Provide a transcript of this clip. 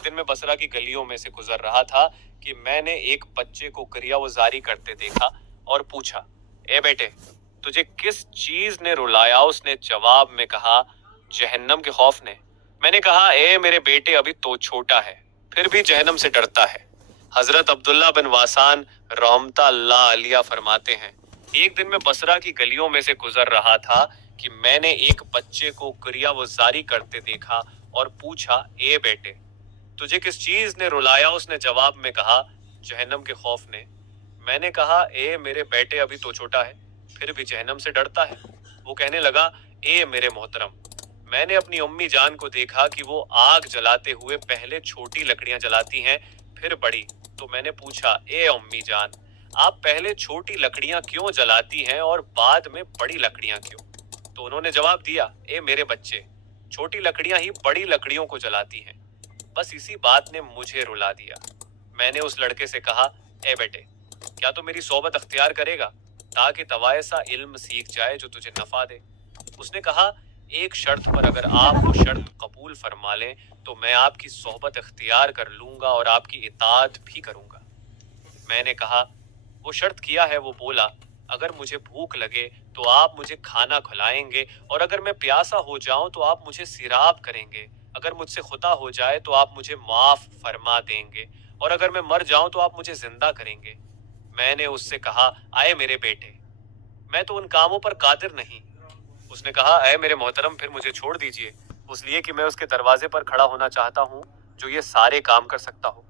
एक दिन मैं बसरा की गलियों में से गुजर रहा था कि मैंने एक बच्चे को क्रियावजारी करते देखा और पूछा, ए बेटे, तुझे किस चीज ने रुलाया? उसने जवाब में कहा, जहन्नम के खौफ ने। मैंने कहा, ए मेरे बेटे, अभी तो छोटा है, फिर भी जहन्नम से डरता है। हजरत अब्दुल्ला बिन वासान रहमतुल्लाह अलैह फरमाते हैं, एक दिन मैं बसरा की गलियों में से गुजर रहा था कि मैंने एक बच्चे को क्रियावजारी करते देखा और पूछा, ए बेटे, तुझे किस चीज ने रुलाया? उसने जवाब में कहा, जहन्नम के खौफ ने। मैंने कहा, ए मेरे बेटे, अभी तो छोटा है, फिर भी जहन्नम से डरता है। वो कहने लगा, ए मेरे मोहतरम, मैंने अपनी अम्मी जान को देखा कि वो आग जलाते हुए पहले छोटी लकड़ियां जलाती हैं, फिर बड़ी। तो मैंने पूछा, ए अम्मी जान, आप पहले छोटी लकड़ियां क्यों जलाती हैं और बाद में बड़ी लकड़ियां क्यों? तो उन्होंने जवाब दिया, ए मेरे बच्चे, छोटी लकड़ियां ही बड़ी लकड़ियों को जलाती हैं। बस इसी बात ने मुझे रुला दिया। मैंने उस लड़के से कहा, ए बेटे, क्या तू मेरी सोबत अख्तियार करेगा ताकि तवायसा इल्म सीख जाए जो तुझे नफा दे? उसने कहा, एक शर्त पर अगर आप वो शर्त कबूल फरमा लें तो मैं आपकी सोहबत अख्तियार कर लूंगा और आपकी इताअत भी करूंगा। मैंने कहा, वो शर्त किया है? वो बोला, अगर मुझे भूख लगे तो आप मुझे खाना खिलाएंगे, और अगर मैं प्यासा हो जाऊं तो आप मुझे सिराब करेंगे, अगर मुझसे खुता हो जाए तो आप मुझे माफ फरमा देंगे, और अगर मैं मर जाऊं तो आप मुझे जिंदा करेंगे। मैंने उससे कहा, आए मेरे बेटे, मैं तो उन कामों पर कादिर नहीं। उसने कहा, ऐ मेरे मोहतरम, फिर मुझे छोड़ दीजिए, इसलिए कि मैं उसके दरवाजे पर खड़ा होना चाहता हूँ जो ये सारे काम कर सकता हो।